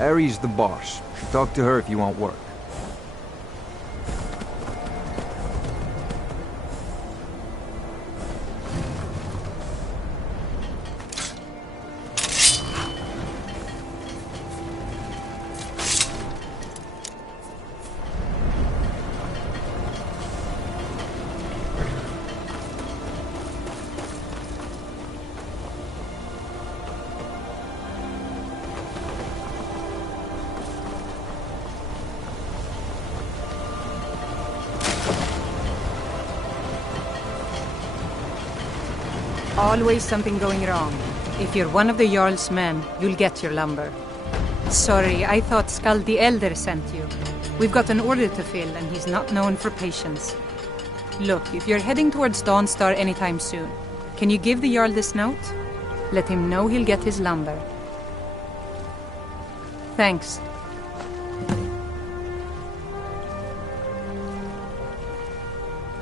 Harry's the boss. Talk to her if you want work. Always something going wrong. If you're one of the Jarl's men, you'll get your lumber. Sorry, I thought Skald the Elder sent you. We've got an order to fill, and he's not known for patience. Look, if you're heading towards Dawnstar anytime soon, can you give the Jarl this note? Let him know he'll get his lumber. Thanks.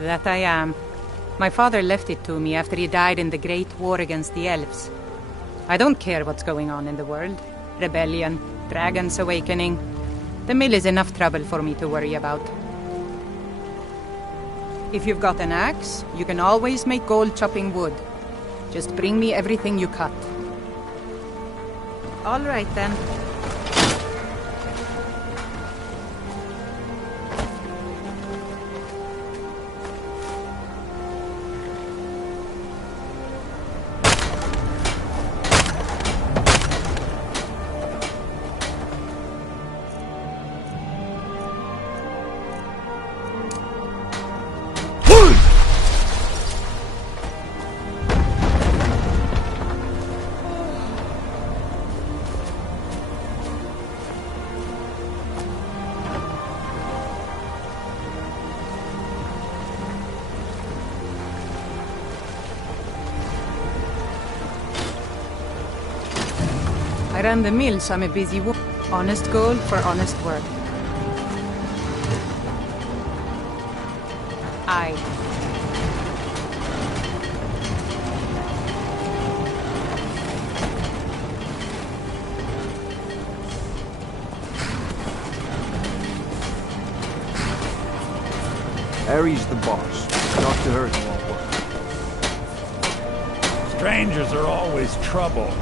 That I am. My father left it to me after he died in the Great War against the elves. I don't care what's going on in the world. Rebellion, dragons awakening. The mill is enough trouble for me to worry about. If you've got an axe, you can always make gold chopping wood. Just bring me everything you cut. All right then. I run the mill, so I'm a busy woman. Honest gold for honest work. Aye. Harry's the boss. Talk to her if you want work. Strangers are always trouble.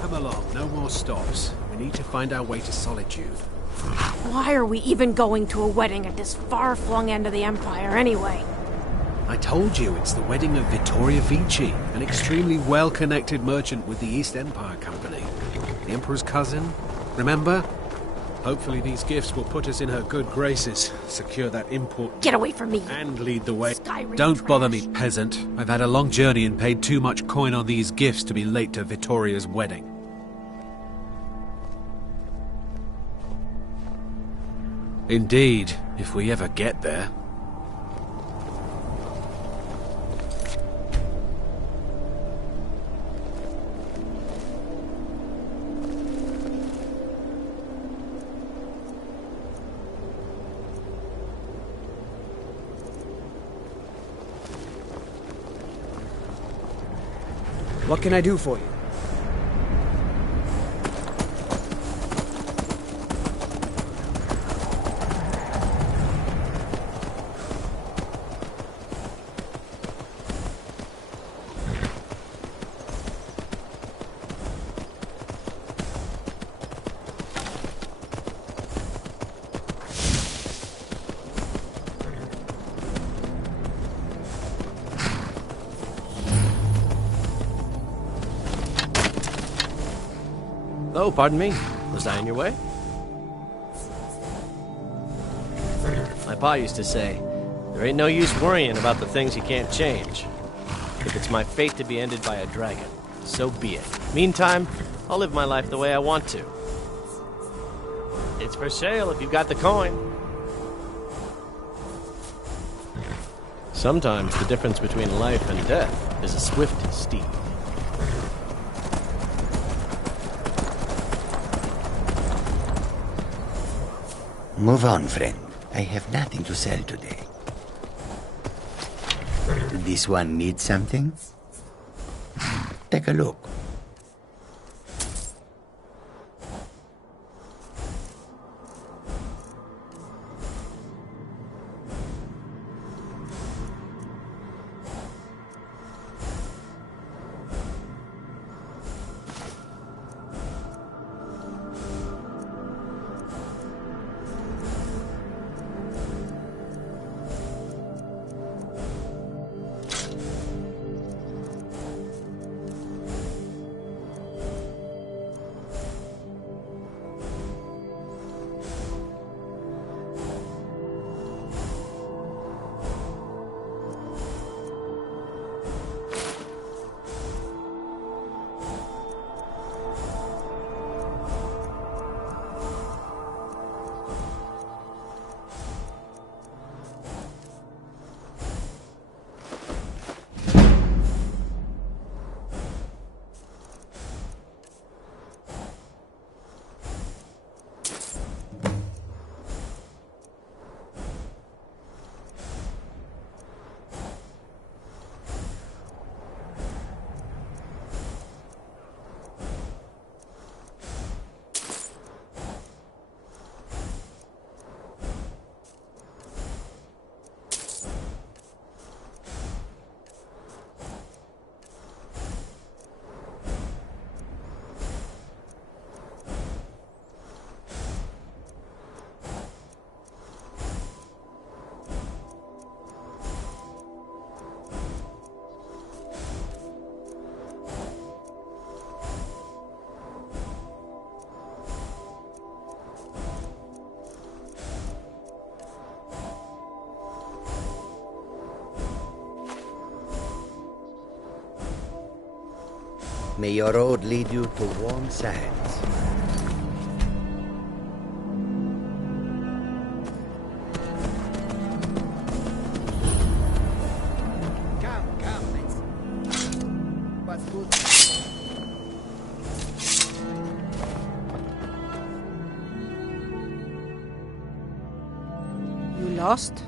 Come along, no more stops. We need to find our way to Solitude. Why are we even going to a wedding at this far-flung end of the Empire anyway? I told you it's the wedding of Vittoria Vici, an extremely well-connected merchant with the East Empire Company. The Emperor's cousin, remember? Hopefully these gifts will put us in her good graces, secure that import... Get away from me! ...and lead the way. Skyrim Don't trash. bother me, peasant. I've had a long journey and paid too much coin on these gifts to be late to Vittoria's wedding. Indeed, if we ever get there. What can I do for you? Oh, pardon me. Was I in your way? My pa used to say, there ain't no use worrying about the things you can't change. If it's my fate to be ended by a dragon, so be it. Meantime, I'll live my life the way I want to. It's for sale if you've got the coin. Sometimes the difference between life and death is a swift steed. Move on, friend. I have nothing to sell today. This one needs something? Take a look. May your road lead you to warm sands. Come, let's... What's good? You lost?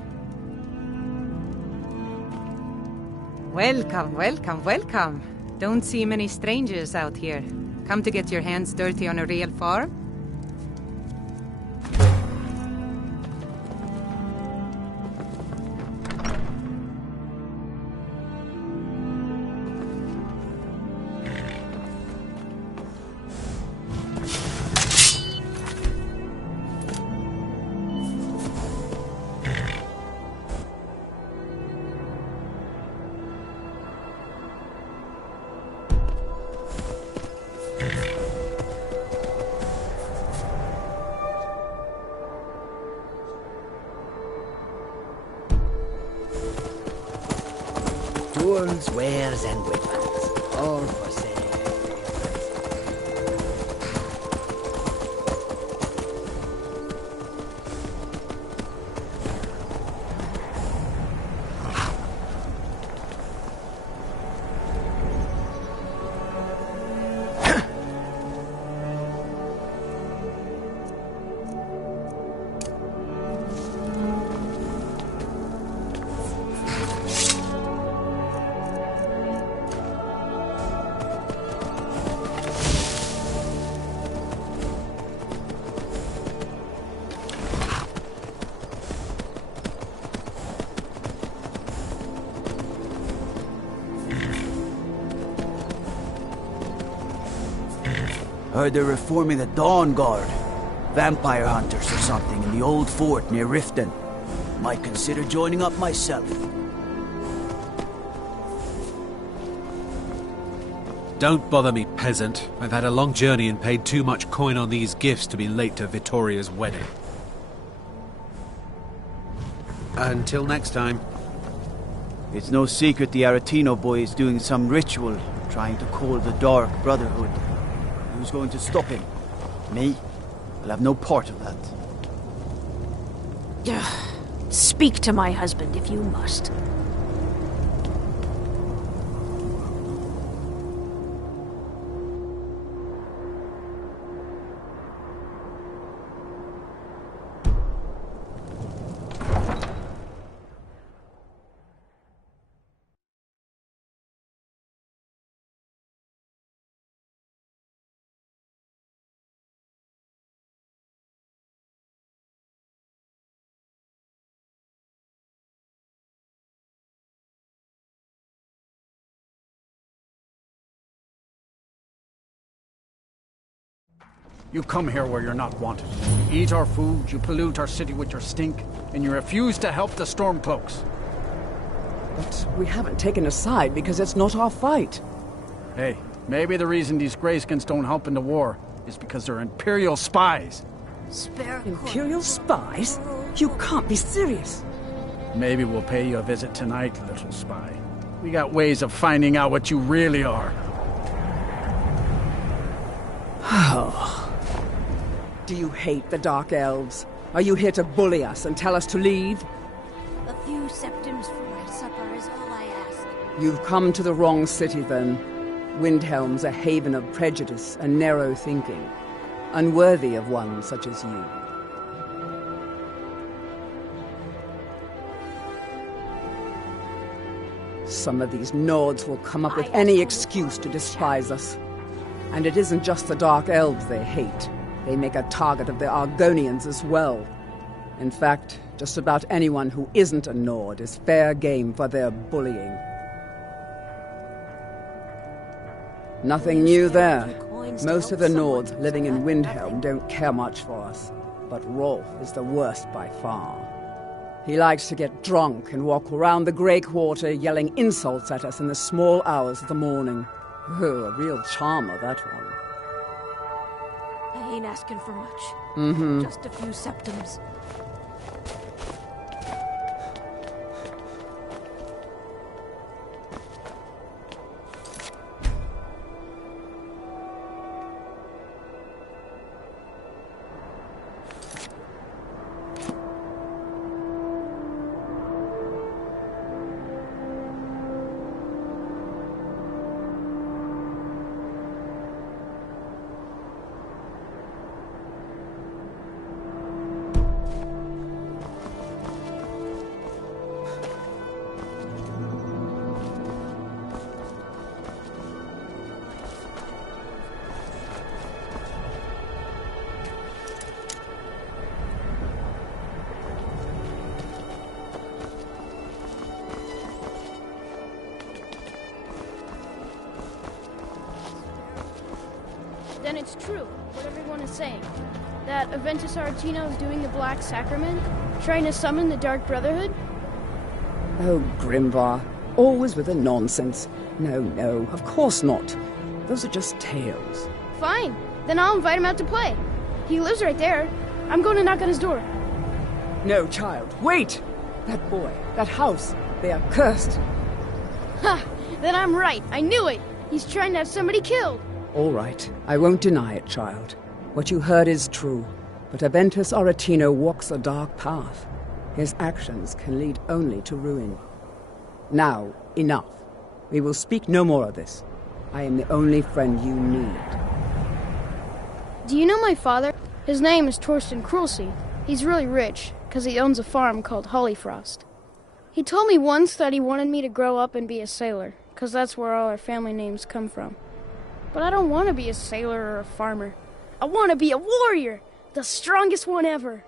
Welcome, welcome, welcome. Don't see many strangers out here. Come to get your hands dirty on a real farm? Tools, wares, and weapons. All for sale. Heard they're reforming the Dawn Guard. Vampire hunters or something in the old fort near Riften. Might consider joining up myself. Don't bother me, peasant. I've had a long journey and paid too much coin on these gifts to be late to Vittoria's wedding. Until next time. It's no secret the Aretino boy is doing some ritual, trying to call the Dark Brotherhood. Who's going to stop him? Me? I'll have no part of that. Speak to my husband if you must. You come here where you're not wanted. You eat our food, you pollute our city with your stink, and you refuse to help the Stormcloaks. But we haven't taken a side because it's not our fight. Hey, maybe the reason these Greyskins don't help in the war is because they're Imperial spies. Imperial spies? You can't be serious. Maybe we'll pay you a visit tonight, little spy. We got ways of finding out what you really are. Do you hate the Dark Elves? Are you here to bully us and tell us to leave? A few septims for my supper is all I ask. You've come to the wrong city, then. Windhelm's a haven of prejudice and narrow thinking, unworthy of one such as you. Some of these Nords will come up with any excuse to despise us. And it isn't just the Dark Elves they hate. They make a target of the Argonians as well. In fact, just about anyone who isn't a Nord is fair game for their bullying. Nothing new there. Most of the Nords living in Windhelm don't care much for us. But Rolf is the worst by far. He likes to get drunk and walk around the Grey Quarter yelling insults at us in the small hours of the morning. Oh, a real charmer, that one. I ain't asking for much. Just a few septims. Then it's true, what everyone is saying. That Aventus Aretino is doing the Black Sacrament, trying to summon the Dark Brotherhood? Oh, Grimvar, always with the nonsense. No, of course not. Those are just tales. Fine, then I'll invite him out to play. He lives right there. I'm going to knock on his door. No, child, wait! That boy, that house, they are cursed. Ha! Then I'm right. I knew it. He's trying to have somebody killed. All right. I won't deny it, child. What you heard is true. But Aventus Aretino walks a dark path. His actions can lead only to ruin. Now, enough. We will speak no more of this. I am the only friend you need. Do you know my father? His name is Torsten Krulsey. He's really rich, because he owns a farm called Hollyfrost. He told me once that he wanted me to grow up and be a sailor, because that's where all our family names come from. But I don't want to be a sailor or a farmer. I want to be a warrior! The strongest one ever!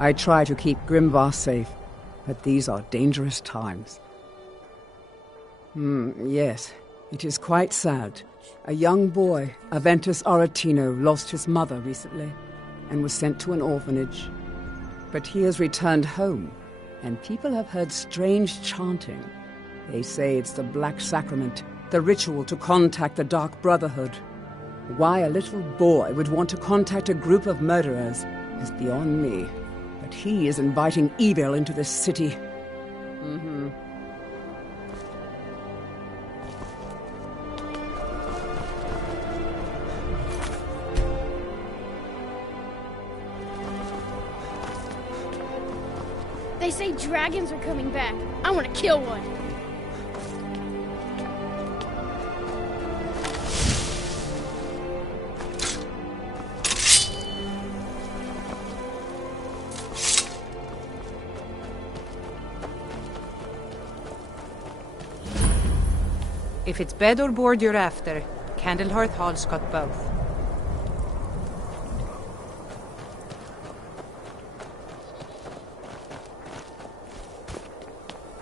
I try to keep Grimvar safe, but these are dangerous times. Yes, it is quite sad. A young boy, Aventus Aretino, lost his mother recently and was sent to an orphanage. But he has returned home, and people have heard strange chanting. They say it's the Black Sacrament, the ritual to contact the Dark Brotherhood. Why a little boy would want to contact a group of murderers is beyond me. But he is inviting evil into this city. They say dragons are coming back. I want to kill one. If it's bed or board you're after, Candlehearth Hall's got both.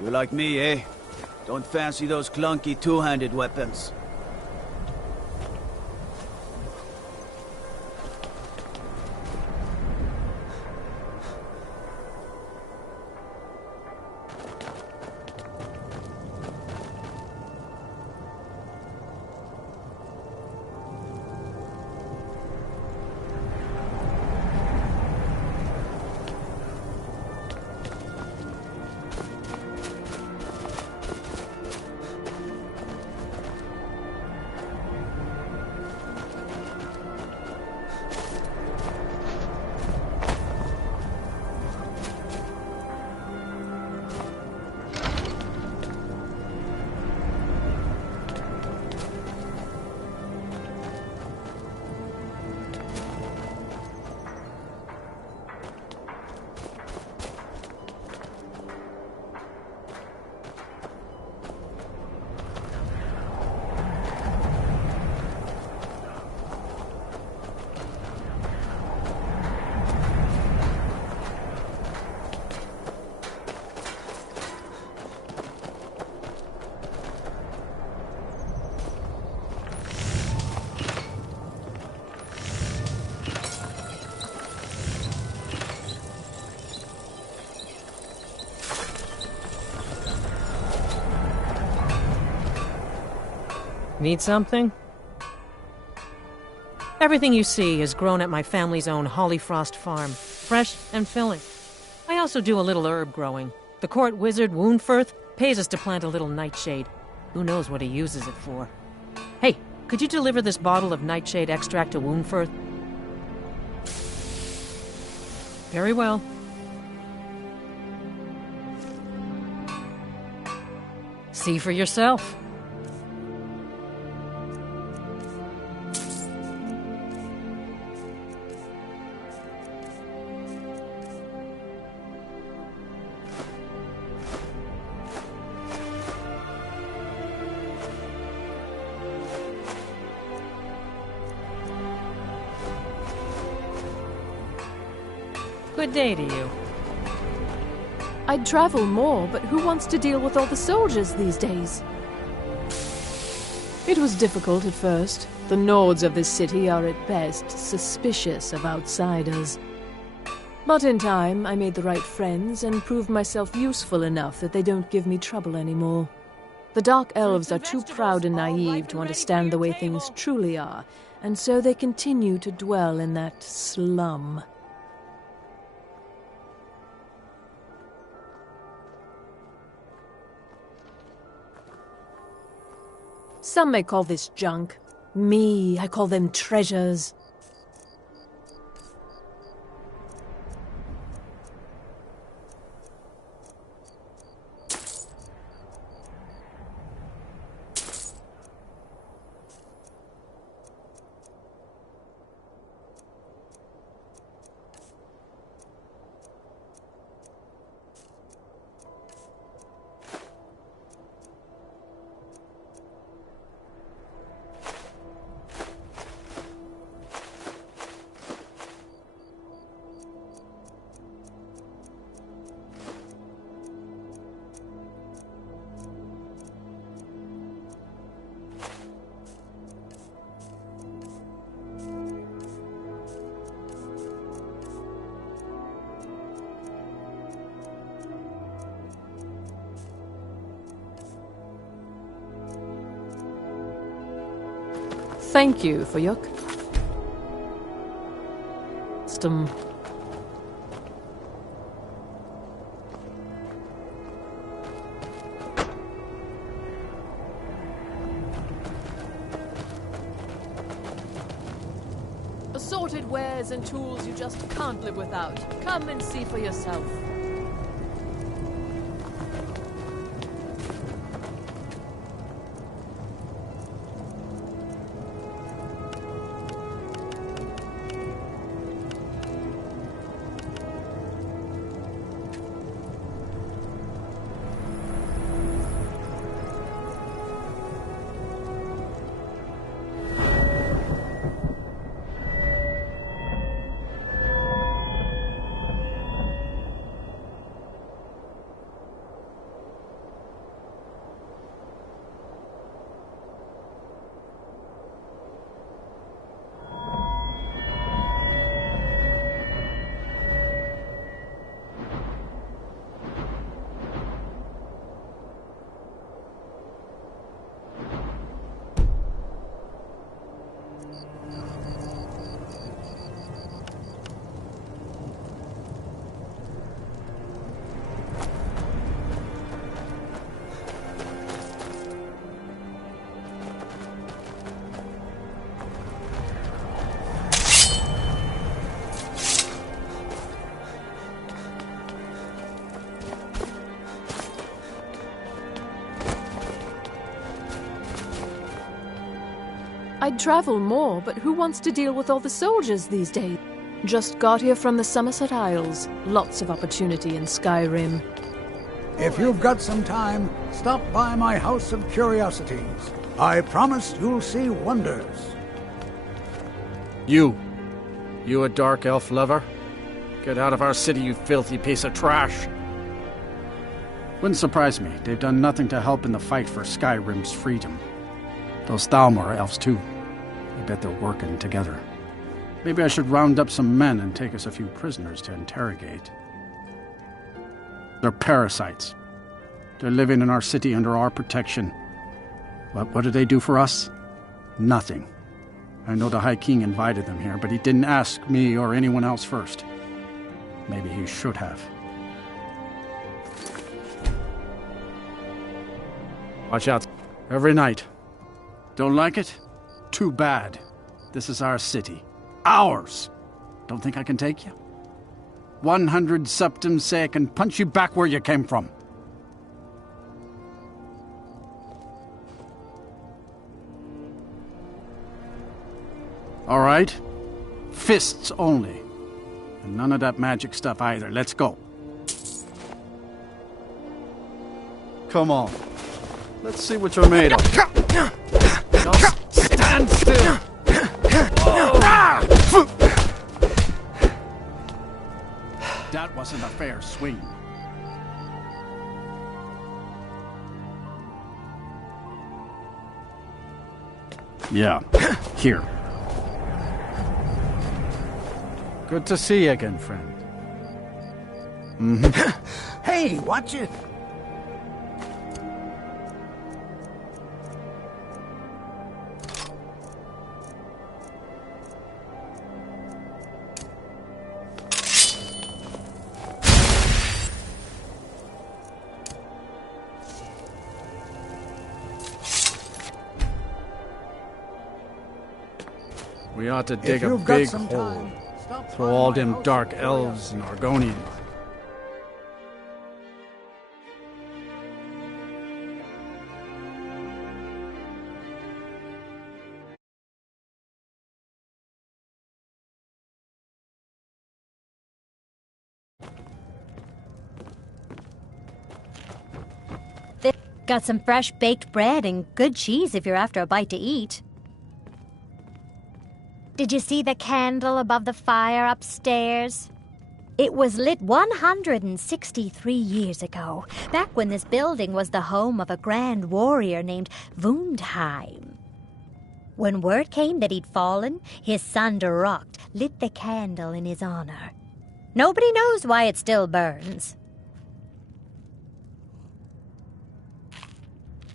You like me, eh? Don't fancy those clunky two-handed weapons. Need something? Everything you see is grown at my family's own Hollyfrost farm, fresh and filling. I also do a little herb growing. The court wizard, Woundfirth, pays us to plant a little nightshade. Who knows what he uses it for? Hey, could you deliver this bottle of nightshade extract to Woundfirth? Very well. See for yourself. Good day to you. I'd travel more, but who wants to deal with all the soldiers these days? It was difficult at first. The Nords of this city are at best suspicious of outsiders. But in time, I made the right friends and proved myself useful enough that they don't give me trouble anymore. The Dark Elves are too proud and naive to understand the way things truly are, and so they continue to dwell in that slum. Some may call this junk. Me, I call them treasures. Thank you for your custom. Assorted wares and tools you just can't live without. Come and see for yourself. I'd travel more, but who wants to deal with all the soldiers these days? Just got here from the Somerset Isles. Lots of opportunity in Skyrim. If you've got some time, stop by my House of Curiosities. I promise you'll see wonders. You a dark elf lover? Get out of our city, you filthy piece of trash! Wouldn't surprise me. They've done nothing to help in the fight for Skyrim's freedom. Those Thalmor are elves too. I bet they're working together. Maybe I should round up some men and take us a few prisoners to interrogate. They're parasites. They're living in our city under our protection. What did they do for us? Nothing. I know the High King invited them here, but he didn't ask me or anyone else first. Maybe he should have. Watch out. Every night. Don't like it? Too bad. This is our city. Ours! Don't think I can take you? 100 septims say I can punch you back where you came from. All right? Fists only. And none of that magic stuff either. Let's go. Come on. Let's see what you're made of. Just stand still. That wasn't a fair swing. Yeah, here. Good to see you again, friend. Mm-hmm. Hey, watch it! We ought to If dig a you've got big some hole. time, stop Throw by all my them house dark of elves and Argonians. Got some fresh baked bread and good cheese if you're after a bite to eat. Did you see the candle above the fire upstairs? It was lit 163 years ago, back when this building was the home of a grand warrior named Wundheim. When word came that he'd fallen, his son Durocht lit the candle in his honor. Nobody knows why it still burns.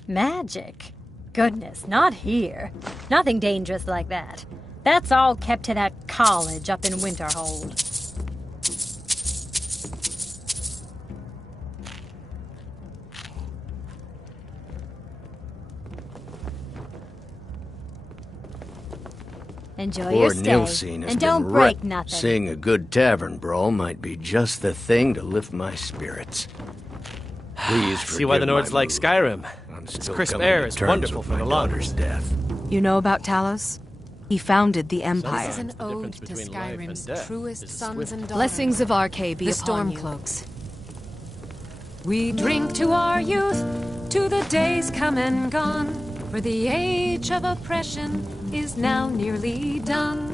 Magic? Goodness, not here. Nothing dangerous like that. That's all kept to that college up in Winterhold. Enjoy your Lord stay, Nilsine has and been don't right. break nothing. Seeing a good tavern brawl might be just the thing to lift my spirits. Please See why the Nords like Skyrim. Its still crisp coming air to is terms wonderful with for my the daughter's lungs. death. You know about Talos? He founded the Empire. This is an the ode difference to between life and Skyrim's death truest is sons swift. and daughters. Blessings of Arche be the upon you. Stormcloaks. We drink to our youth, to the days come and gone, for the age of oppression is now nearly done.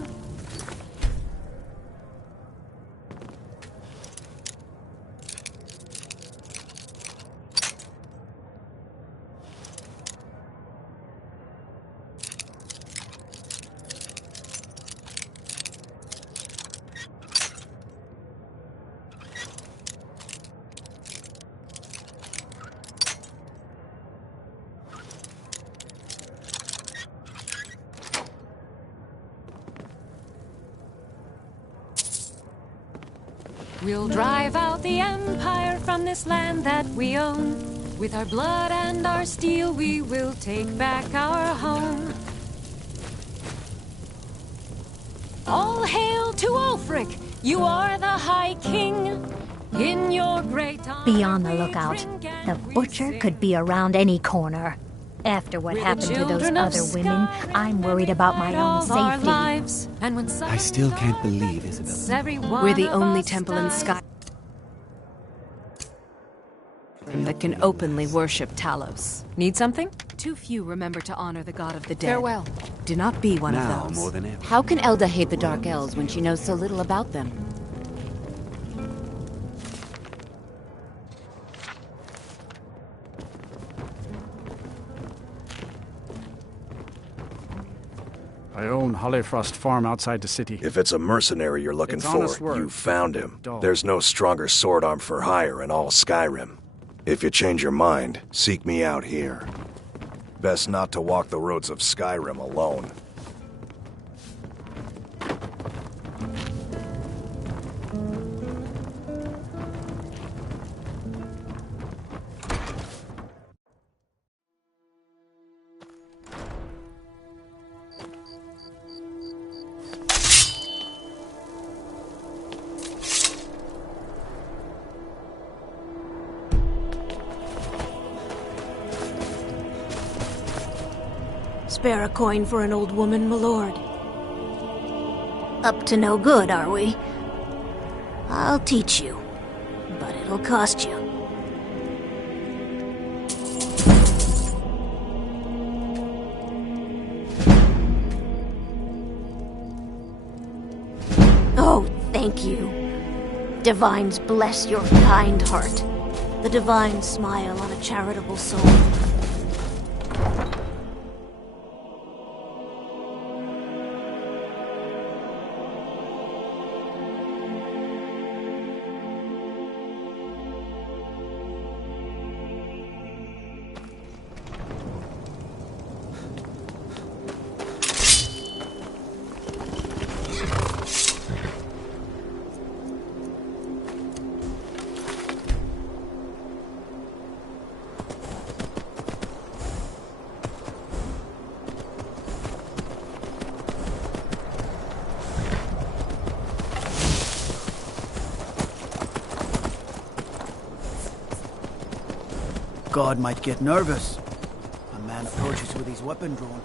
We'll drive out the Empire from this land that we own. With our blood and our steel, we will take back our home. All hail to Ulfric! You are the High King. In your great honor, Be on the lookout. The butcher could be around any corner. After what happened to those children of other women, I'm worried about my own of our safety. lives. And when I still can't believe Isabella. We're the only temple in Skyrim that can openly worship Talos. Need something? Too few remember to honor the god of the dead. Farewell. Do not be one Now of those. more than ever. How can Elda hate the Dark Elves when she knows so little about them? I own Holyfrost Farm outside the city. If it's a mercenary you're looking It's honest for, work. you found him. Dog. There's no stronger sword arm for hire in all Skyrim. If you change your mind, seek me out here. Best not to walk the roads of Skyrim alone. Spare a coin for an old woman, my lord. Up to no good, are we? I'll teach you, but it'll cost you. Oh, thank you. Divines bless your kind heart. The divines smile on a charitable soul. god might get nervous. A man approaches with his weapon drawn.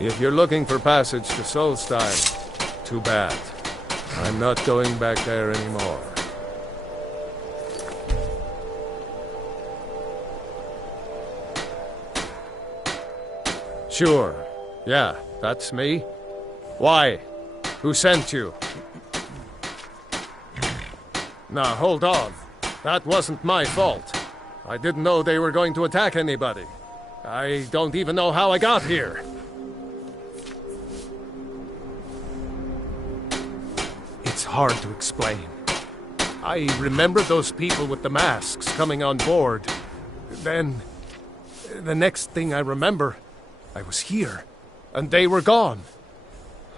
If you're looking for passage to Solstein, too bad. I'm not going back there anymore. Sure. Yeah, that's me. Why? Who sent you? Now, hold on. That wasn't my fault. I didn't know they were going to attack anybody. I don't even know how I got here. It's hard to explain. I remember those people with the masks coming on board. Then, the next thing I remember, I was here, and they were gone.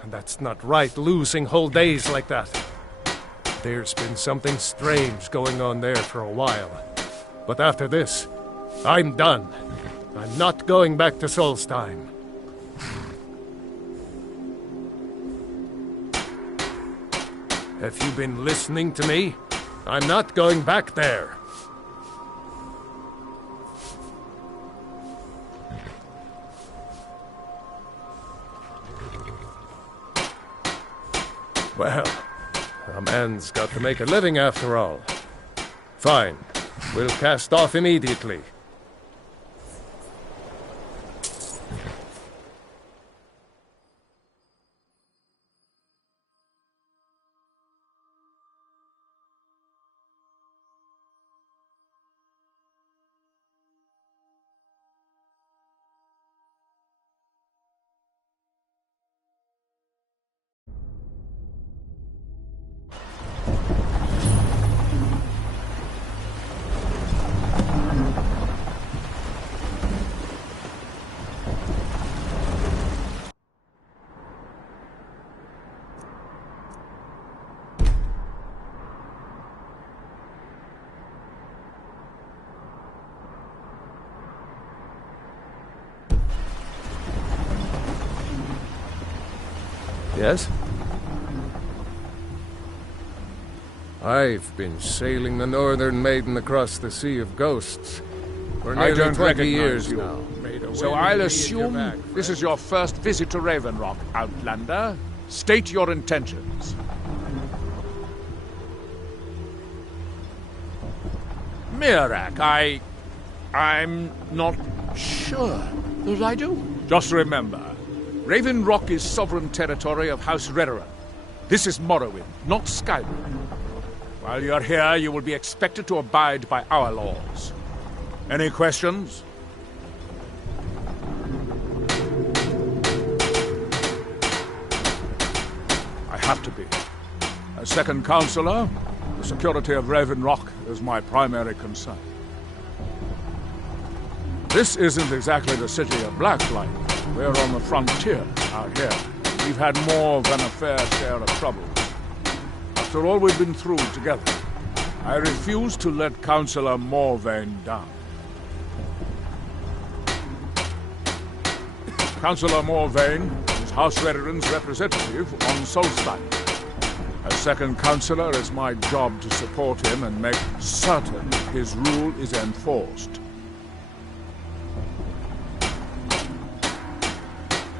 And that's not right, losing whole days like that. There's been something strange going on there for a while. But after this, I'm done. I'm not going back to Solstein. Have you been listening to me? I'm not going back there. Well, a man's got to make a living after all. Fine. We'll cast off immediately. Yes? I've been sailing the Northern Maiden across the Sea of Ghosts for I nearly don't 20 recognize years you. now. So I'll assume this is your first visit to Raven Rock, Outlander. State your intentions. Mirak, I'm not sure that I do. Just remember, Raven Rock is sovereign territory of House Redoran. This is Morrowind, not Skyrim. While you're here, you will be expected to abide by our laws. Any questions? I have to be. As second counselor, the security of Raven Rock is my primary concern. This isn't exactly the city of Blacklight. We're on the frontier out here. We've had more than a fair share of trouble. After all we've been through together, I refuse to let Councillor Morvain down. Councillor Morvain is House Redoran's representative on Solstein. As second councillor, it's my job to support him and make certain his rule is enforced.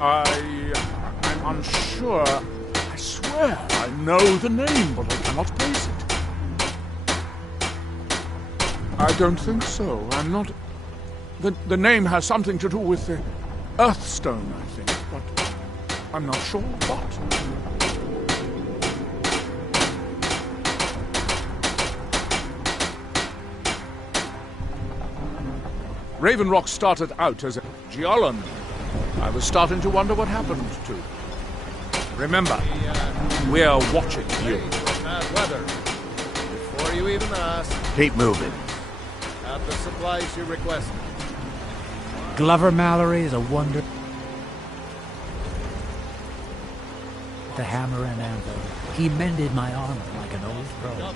I'm unsure. I swear I know the name, but I cannot place it. I don't think so. I'm not... The name has something to do with the Earthstone, I think, but I'm not sure what. Raven Rock started out as a geolon. I was starting to wonder what happened to it. Remember, we're watching you. Bad weather. Before you even ask, Keep moving. have the supplies you requested. Glover Mallory is a wonder. The hammer and anvil. He mended my armor like an old pro.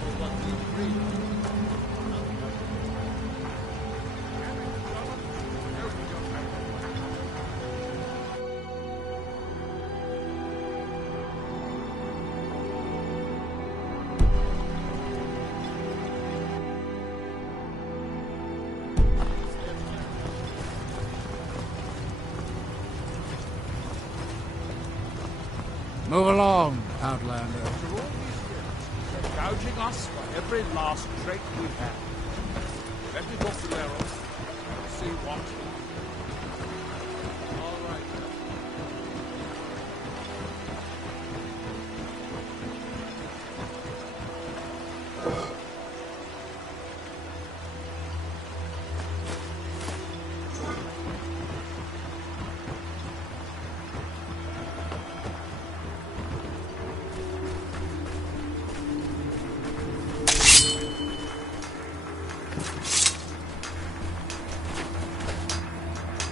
Move along, Outlander. After all these years, they're gouging us for every last trait we have. Let me go to Leros and see what. All right.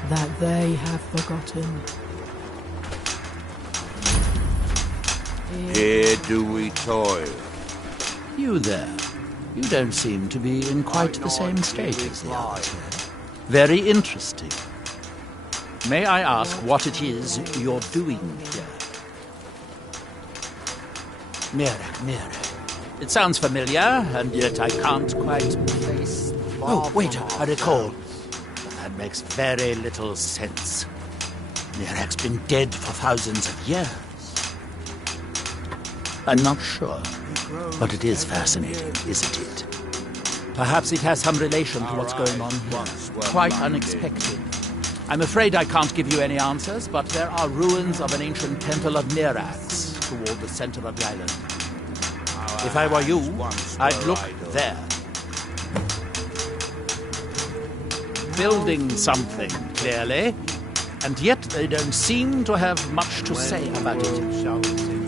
That they have forgotten. Here do we toil. You there. You don't seem to be in quite the same state as the others here. Very interesting. May I ask what it is you're doing here? Mirak. It sounds familiar, and yet I can't quite place... Oh, wait, I recall. That makes very little sense. Mirak's been dead for thousands of years. I'm not sure, but it is fascinating, isn't it? Perhaps it has some relation to what's going on here. Quite unexpected. I'm afraid I can't give you any answers, but there are ruins of an ancient temple of Mirax toward the center of the island. If I were you, I'd look there. Building something, clearly, and yet they don't seem to have much to say about it.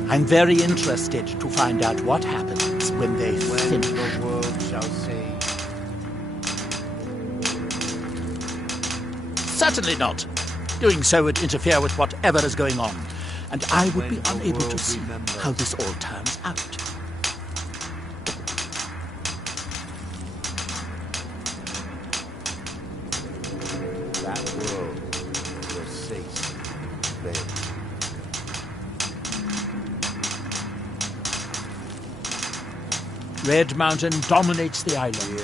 I'm very interested to find out what happens when they finish. The world shall see. Certainly not. Doing so would interfere with whatever is going on, and I would be unable to see how this all turns out. That world will cease then. Red Mountain dominates the island.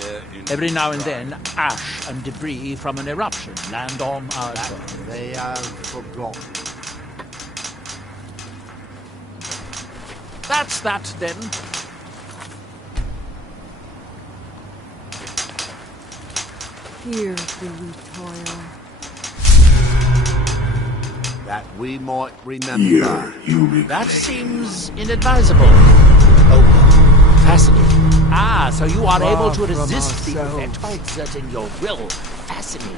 Every now and then, ash and debris from an eruption land on our shore. They have forgotten. That's that, then. Here do we toil. That we might remember. That seems inadvisable. Oh, fascinating. Ah, so you are able to resist the effect by exerting your will. Fascinating.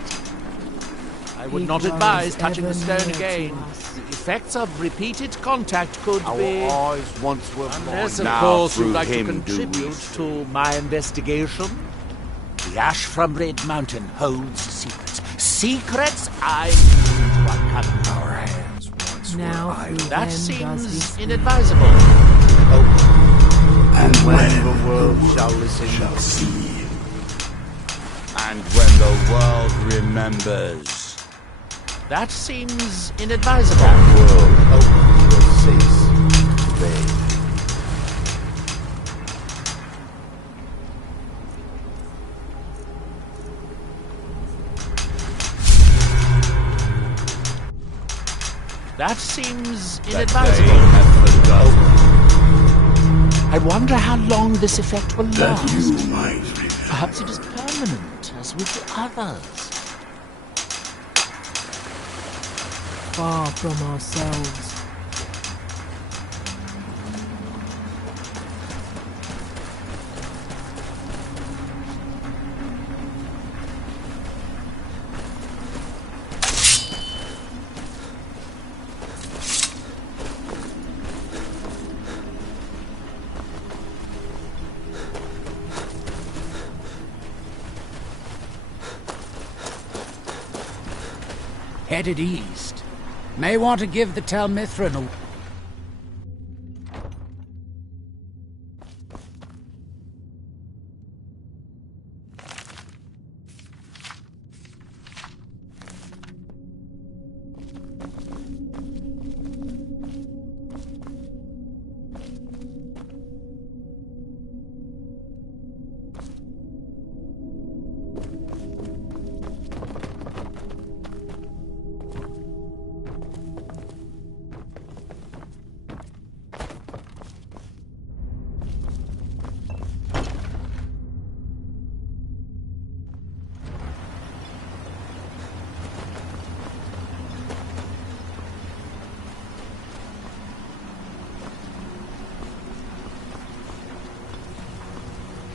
I would not advise touching the stone again. The effects of repeated contact could be... Our eyes once were unless, of course, you'd like to contribute to my investigation. The ash from Red Mountain holds secrets. Secrets I knew were coming. Our hands once now were idle. That That seems seems inadvisable. Oh. And when the world shall listen, shall see. And when the world remembers. That seems inadvisable. That world will cease to be. That seems inadvisable. I wonder how long this effect will last. Perhaps it is permanent, as with the others. Far from ourselves. Headed east. May want to give the Talmithran a...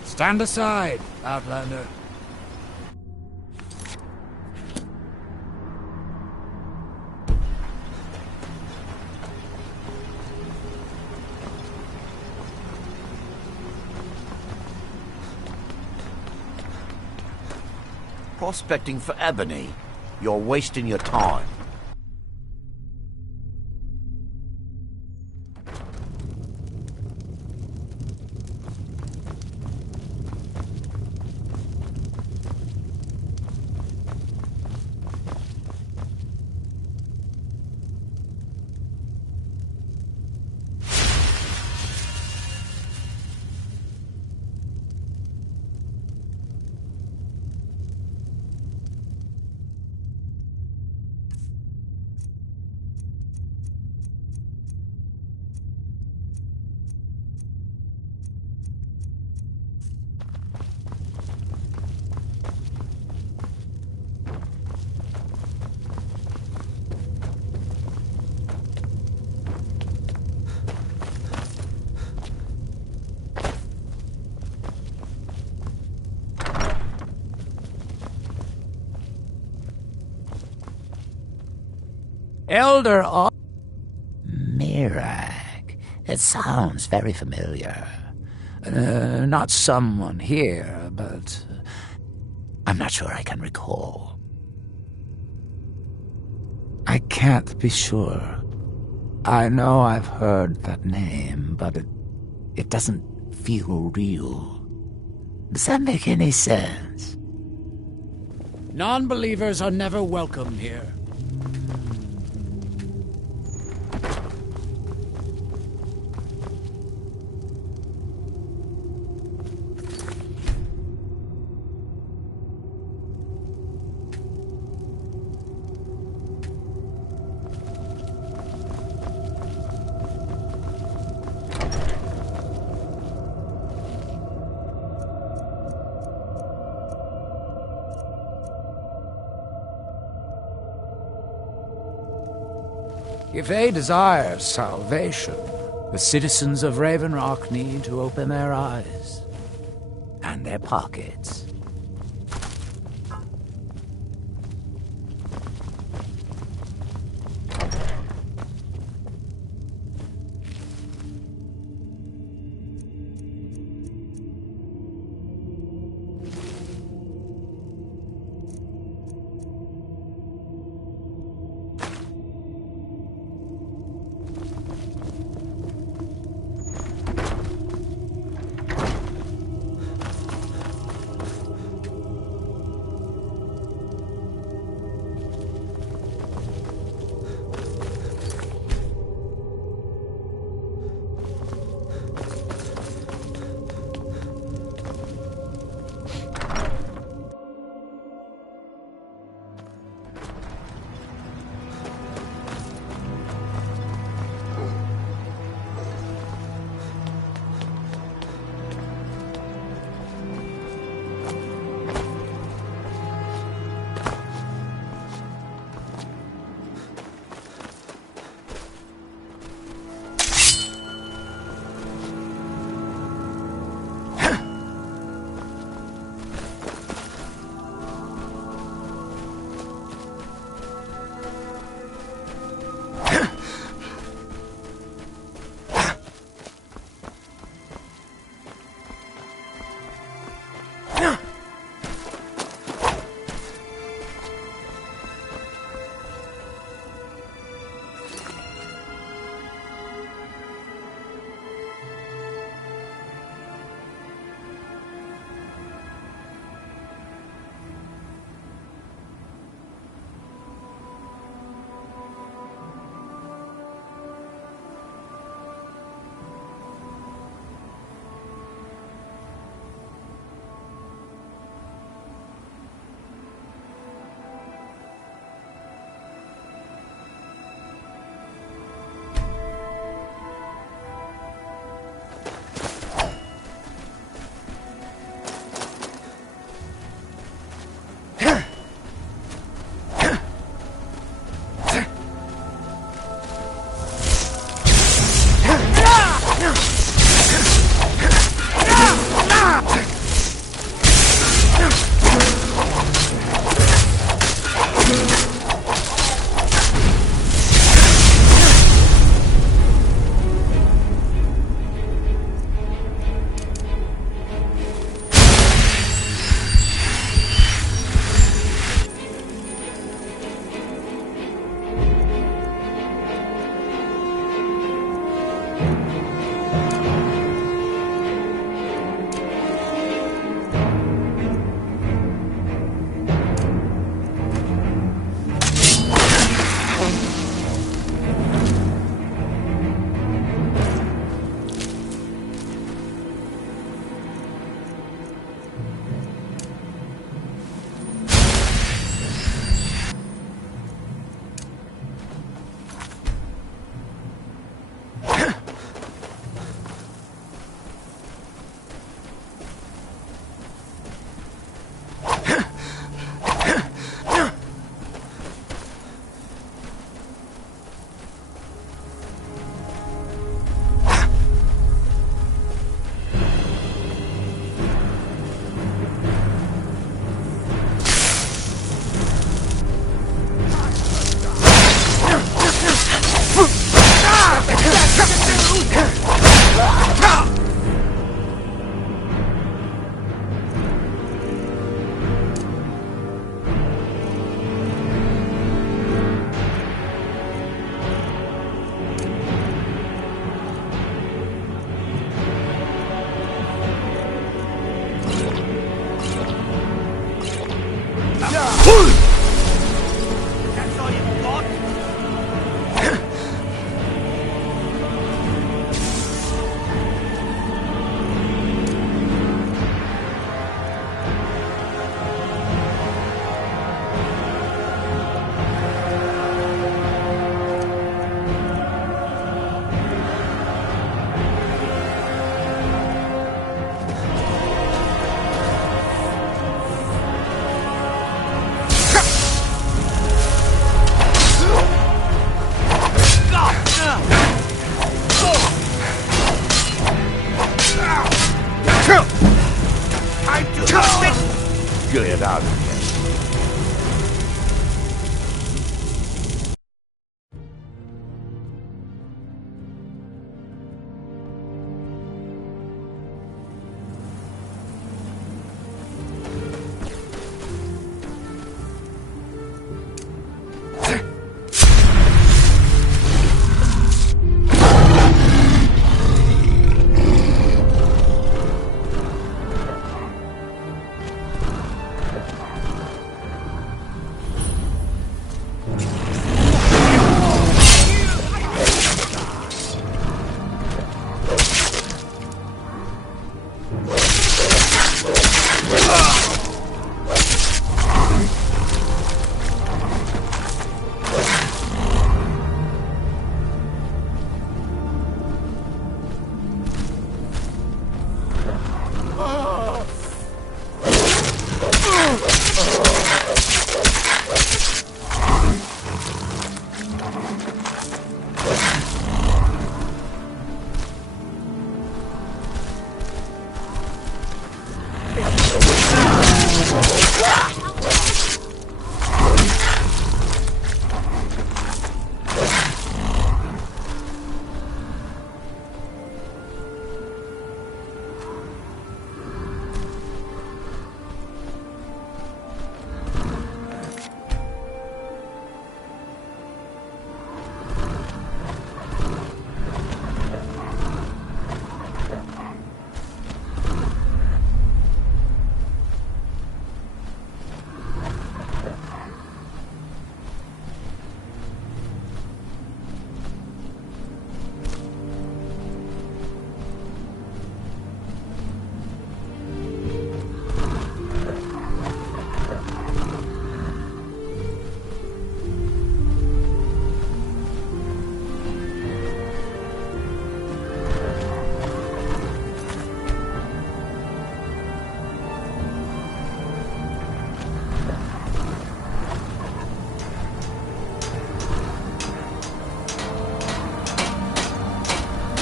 Stand aside, Outlander. Prospecting for ebony. You're wasting your time. Elder Mirag. It sounds very familiar. Not someone here, but I'm not sure I can recall. I can't be sure. I know I've heard that name, but it doesn't feel real. Does that make any sense? Non-believers are never welcome here. If they desire salvation, the citizens of Raven Rock need to open their eyes and their pockets.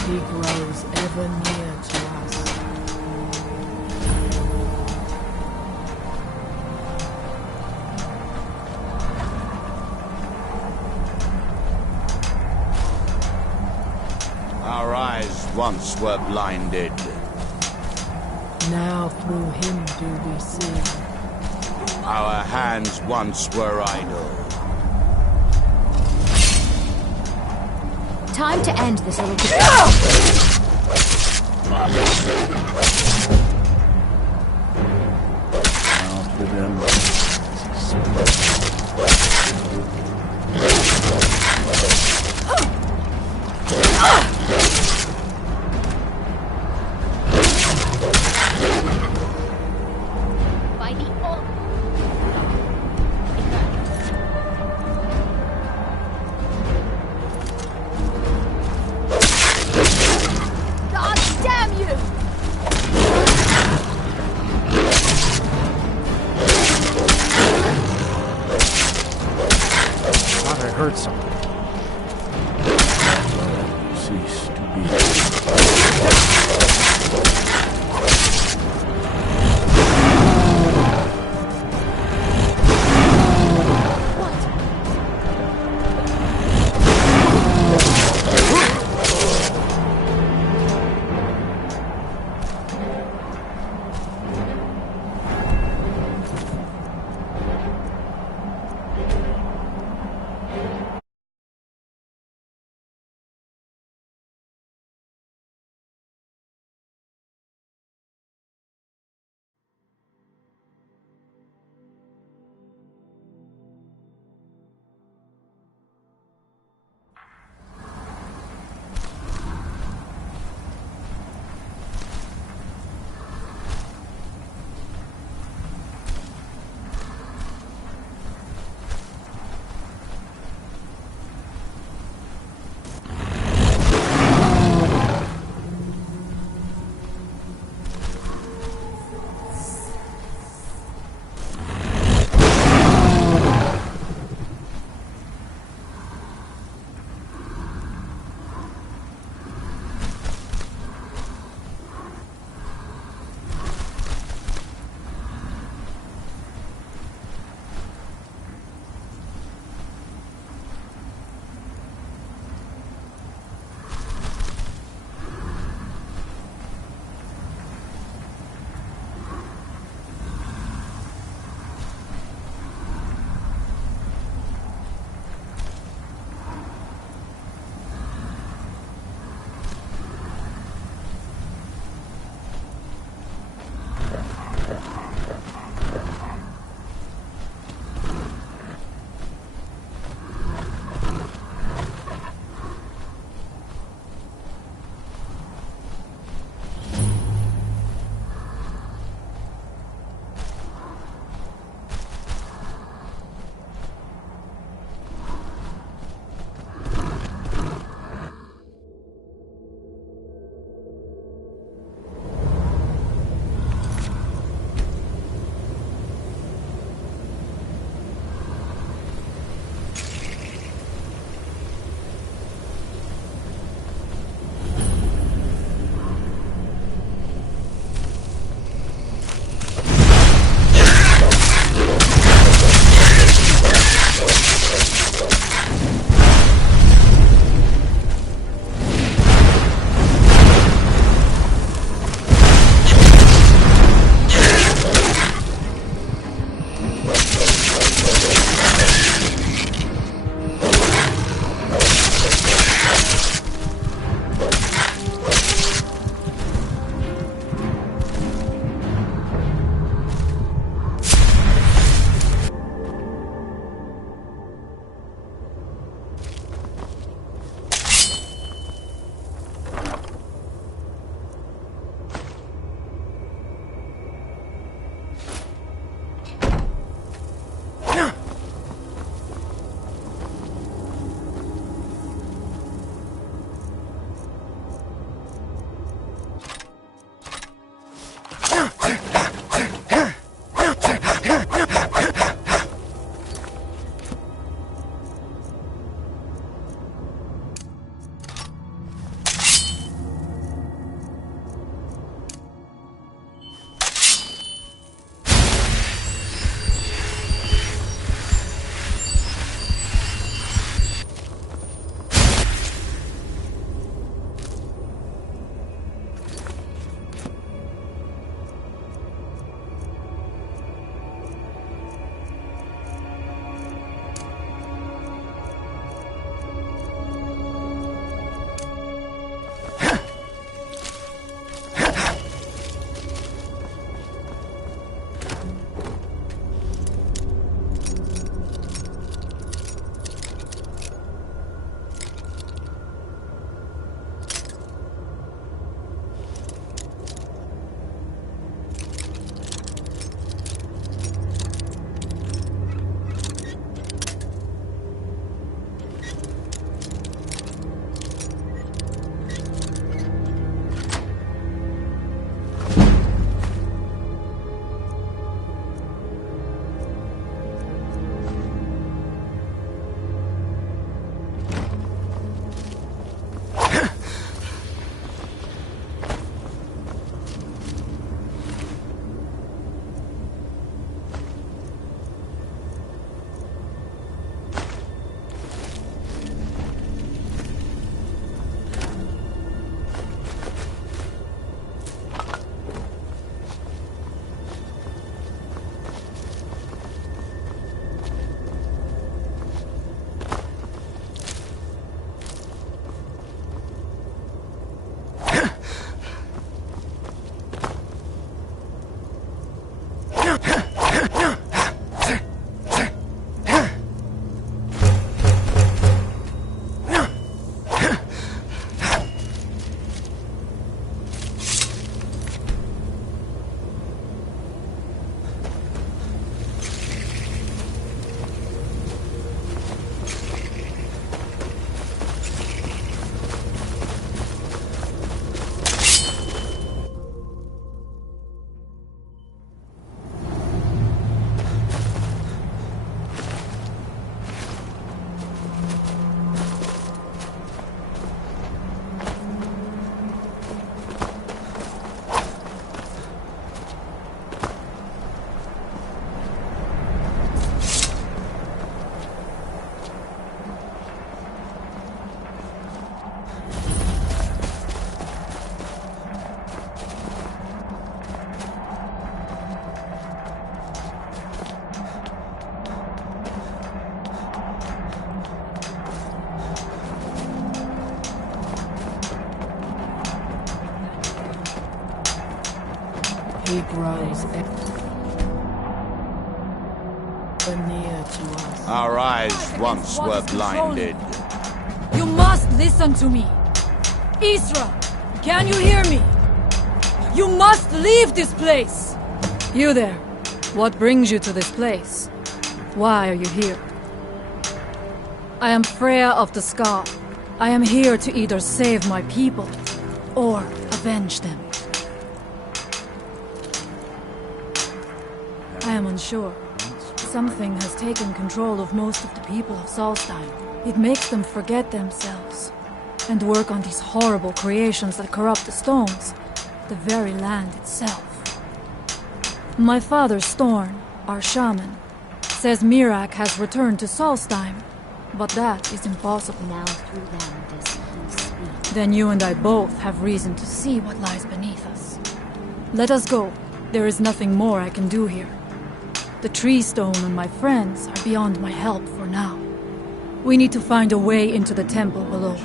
He grows ever near to us. Our eyes once were blinded. Now through him do we see. Our hands once were idle. Time to end this little... After them. By the old... God damn you! Thought I heard something. Cease He grows ever near to us. Our eyes once were blinded. You must listen to me. Isra, can you hear me? You must leave this place! You there. What brings you to this place? Why are you here? I am Freya of the Scar. I am here to either save my people, or avenge them. I am unsure. Something has taken control of most of the people of Solstheim. It makes them forget themselves, and work on these horrible creations that corrupt the stones, the very land itself. My father, Storn, our shaman, says Mirak has returned to Solstheim, but that is impossible. Now through them does he speak. Then you and I both have reason to see what lies beneath us. Let us go. There is nothing more I can do here. The tree stone and my friends are beyond my help for now. We need to find a way into the temple below.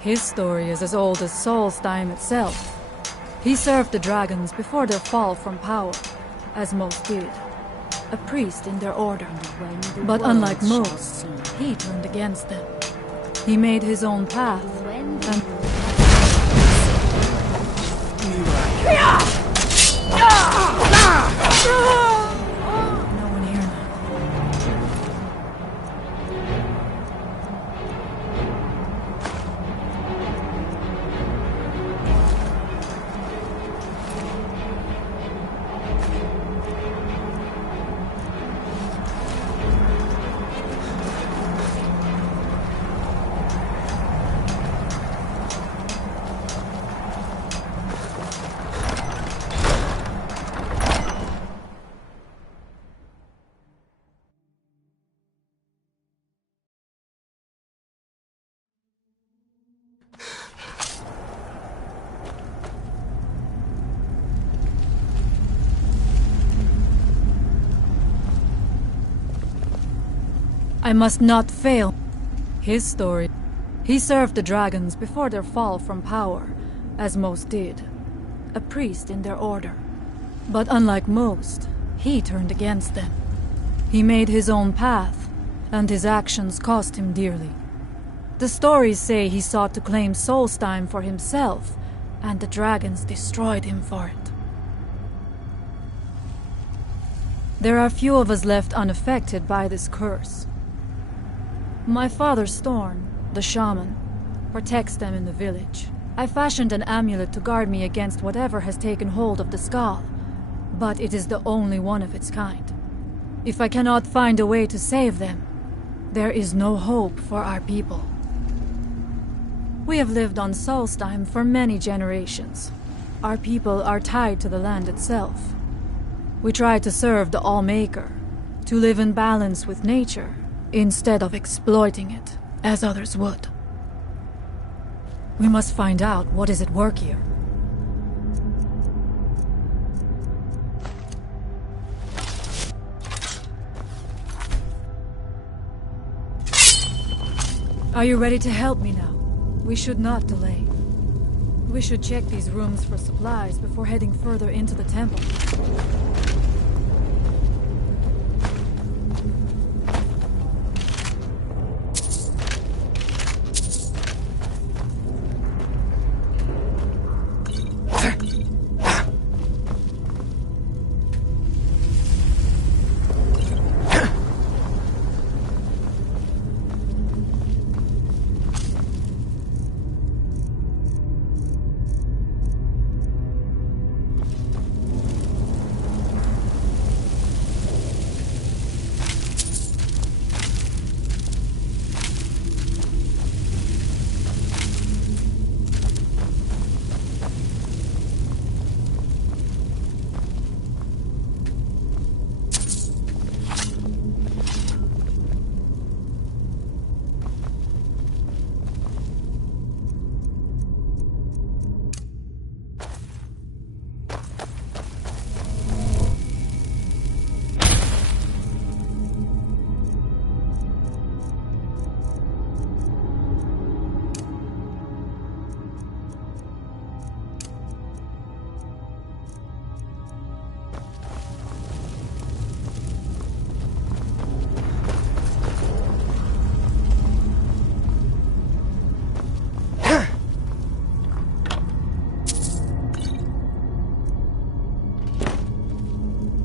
His story is as old as Solstheim itself. He served the dragons before their fall from power, as most did. A priest in their order. But unlike most, he turned against them. He made his own path, and... No one here now. I must not fail. His story. He served the dragons before their fall from power, as most did. A priest in their order. But unlike most, he turned against them. He made his own path, and his actions cost him dearly. The stories say he sought to claim Solstheim for himself, and the dragons destroyed him for it. There are few of us left unaffected by this curse. My father, Storn, the shaman, protects them in the village. I fashioned an amulet to guard me against whatever has taken hold of the skull, but it is the only one of its kind. If I cannot find a way to save them, there is no hope for our people. We have lived on Solstheim for many generations. Our people are tied to the land itself. We try to serve the Allmaker, to live in balance with nature, instead of exploiting it, as others would. We must find out what is at work here. Are you ready to help me now? We should not delay. We should check these rooms for supplies before heading further into the temple.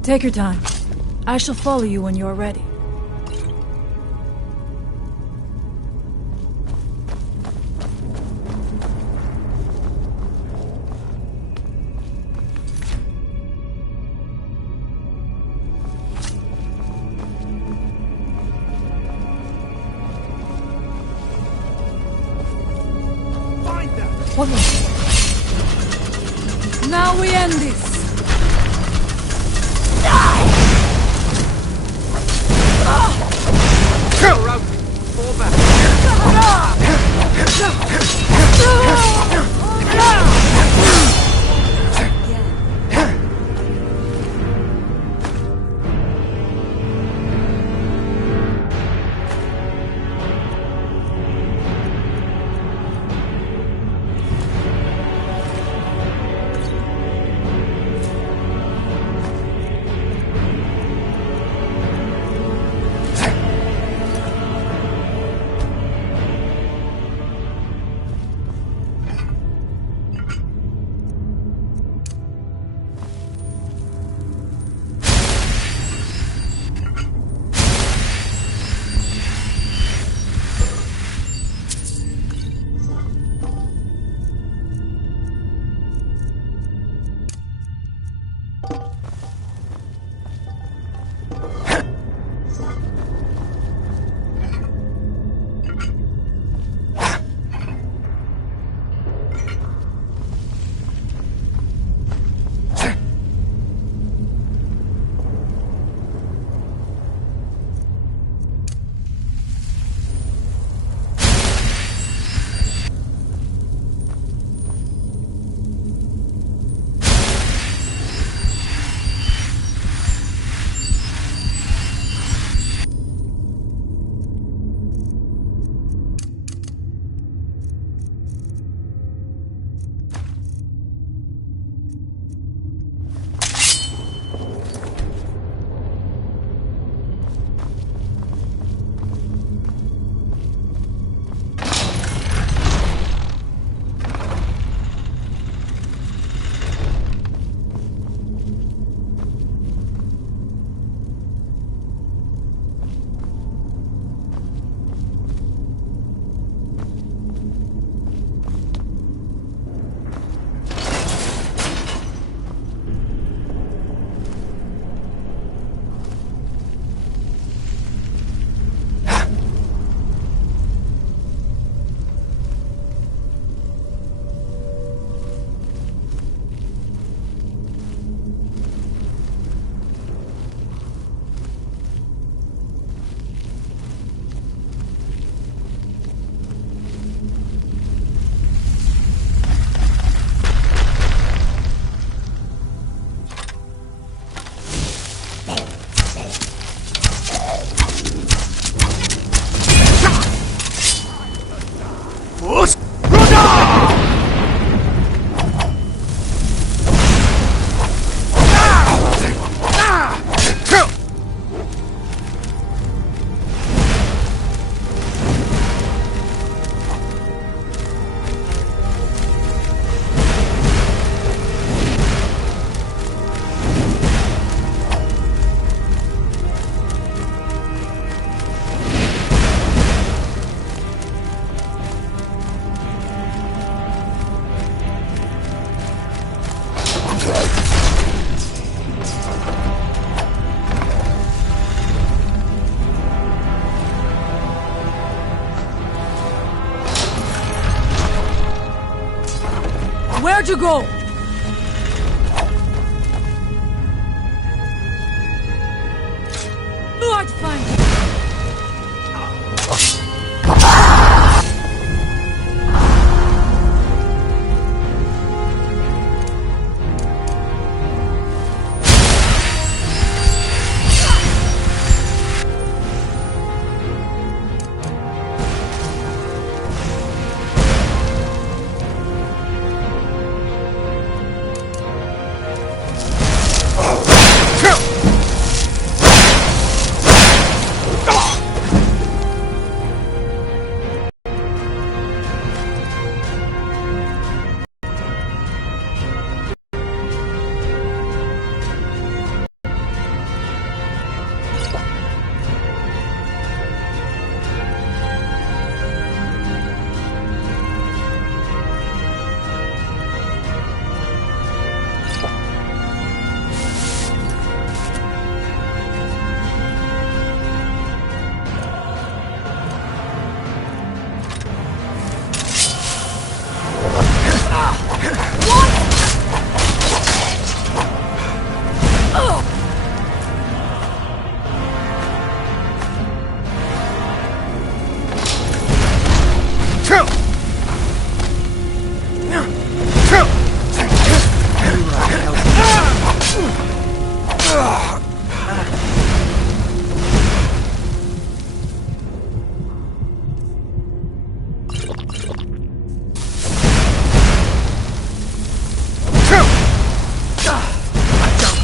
Take your time. I shall follow you when you're ready. One more. Now we end this. Fall back. Where'd you go? I'd find you.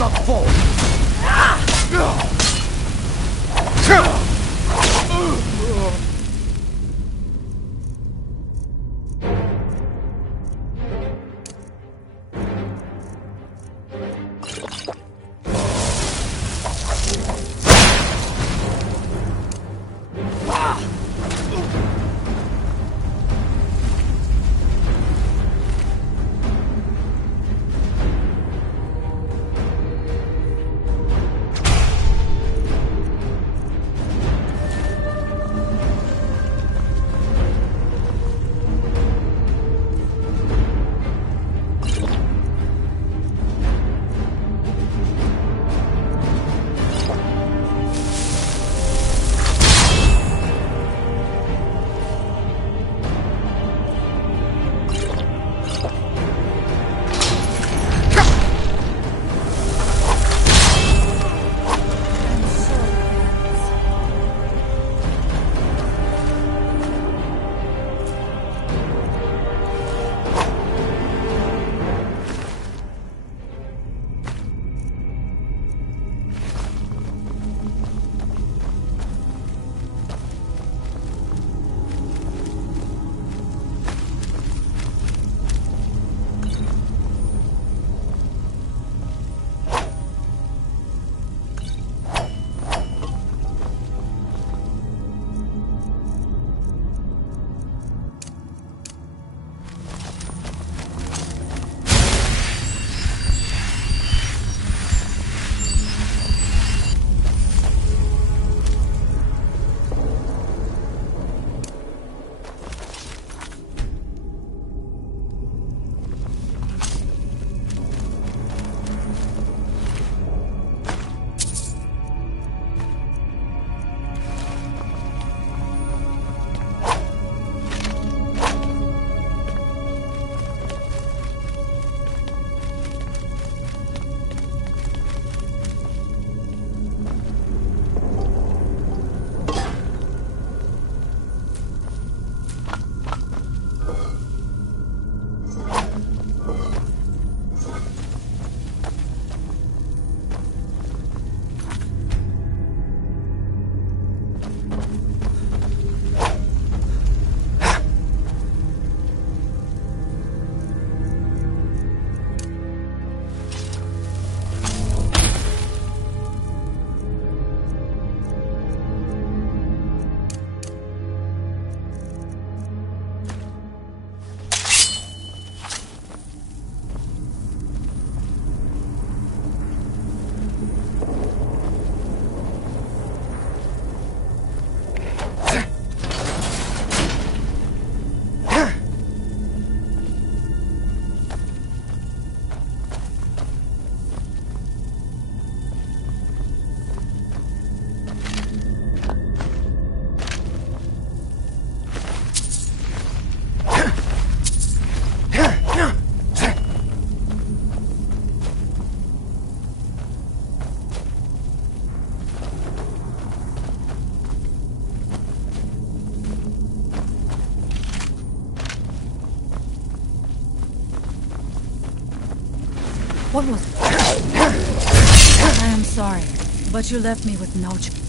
not fall! What was it? I am sorry, but you left me with no choice.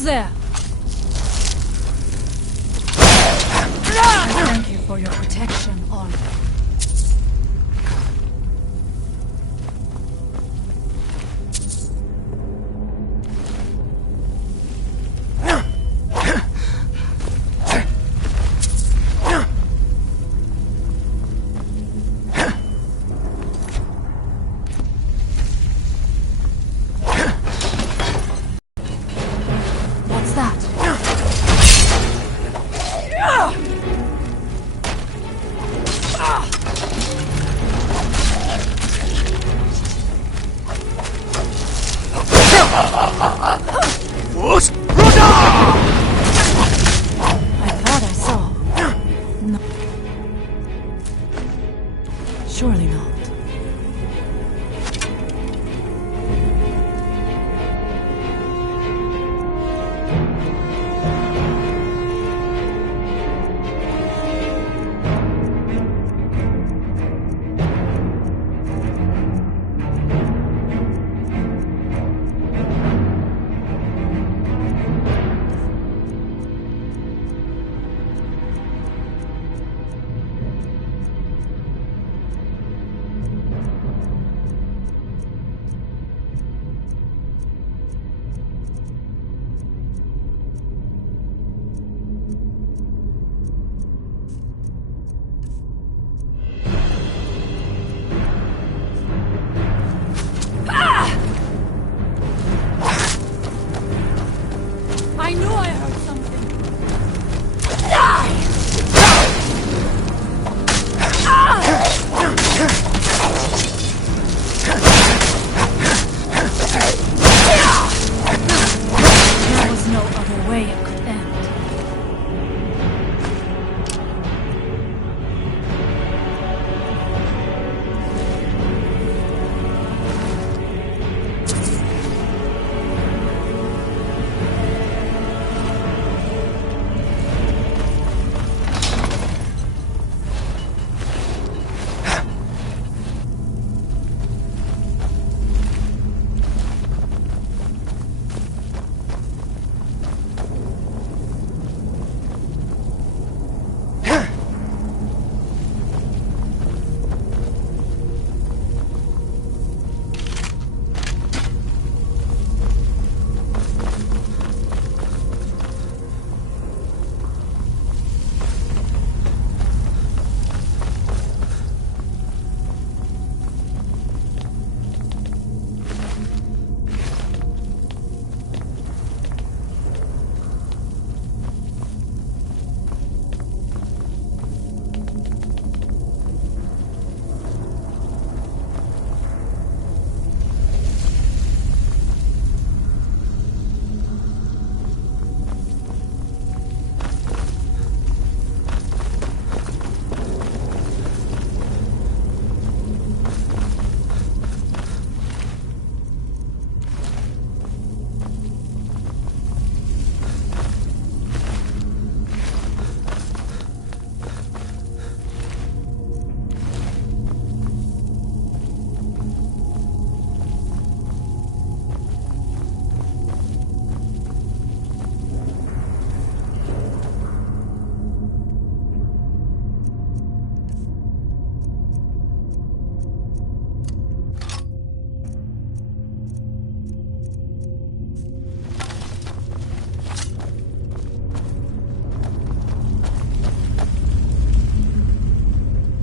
Who's there? Thank you for your protection, Honor. What's that? I thought I saw. No. Surely not. I knew I heard something. There was no other way it could end.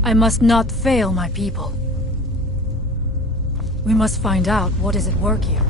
I must not fail my people. We must find out what is at work here.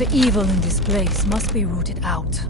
The evil in this place must be rooted out.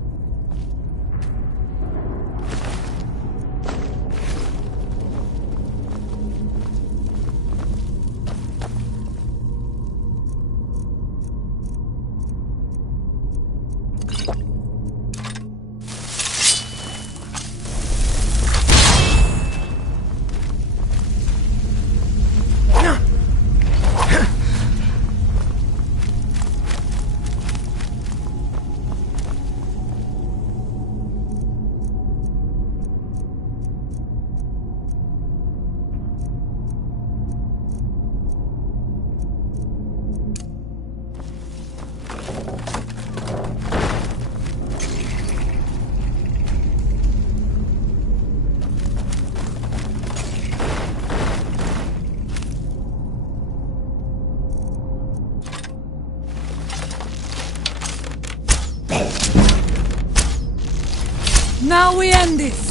Now we end this!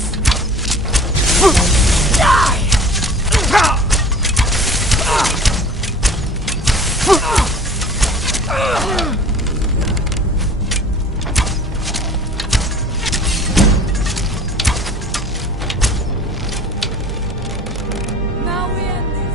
Now we end this!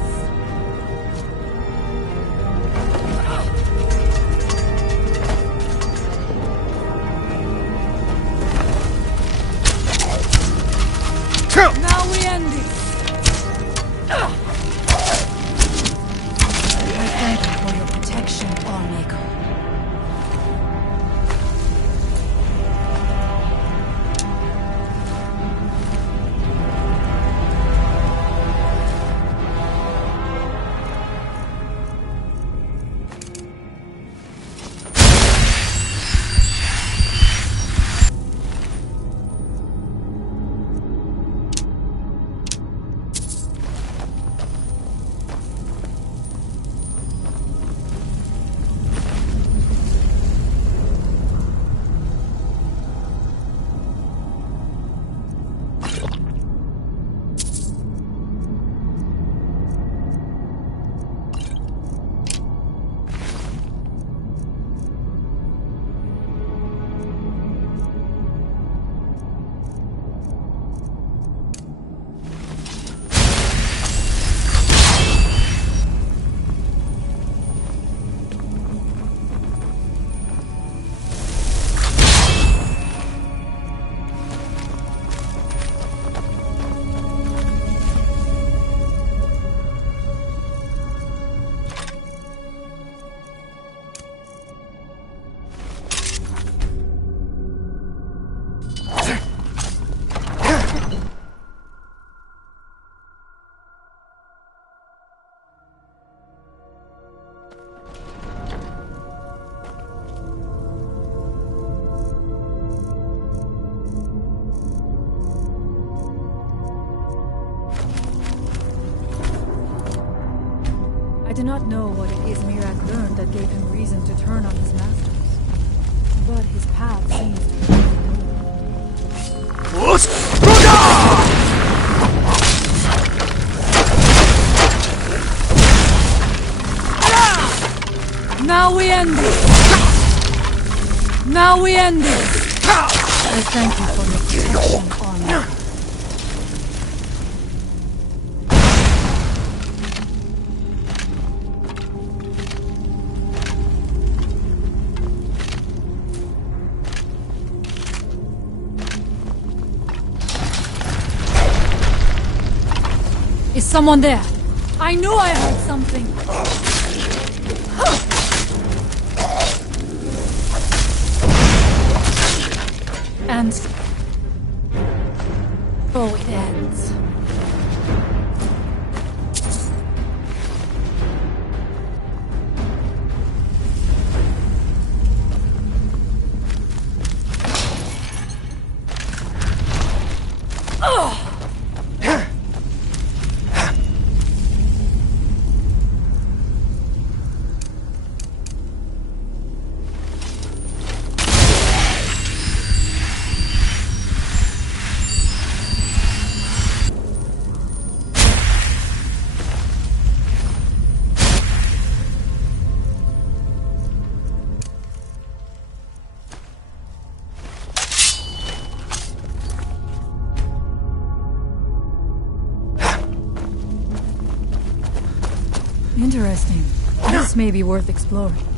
do not know what it is Mirak learned that gave him reason to turn on his masters. But his path seems to be Now we end it! Now we end it! I thank you for your protection, Honor. Is someone there? I knew I heard something! And so it ends. Interesting. This may be worth exploring.